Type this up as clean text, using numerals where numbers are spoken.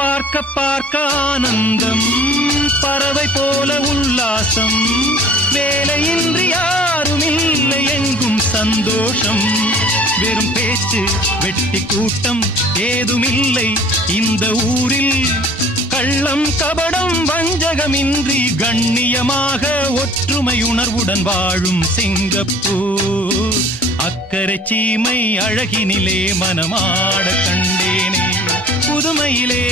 பார்க்க பார்க்க ஆனந்தம், பறவை போல உல்லாசம், வேலையின்றி யாரும் இல்லை எங்கும் சந்தோஷம். வெறும் பேச்சு வெட்டி கூட்டம் ஏதுமில்லை இந்த ஊரில். கள்ளம் கபடம் வஞ்சகமின்றி கண்ணியமாக ஒற்றுமை உணர்வுடன் வாழும் சிங்கப்பூர். அக்கரை சீமை அழகினிலே மனமாட கண்டேனே, புதுமையிலே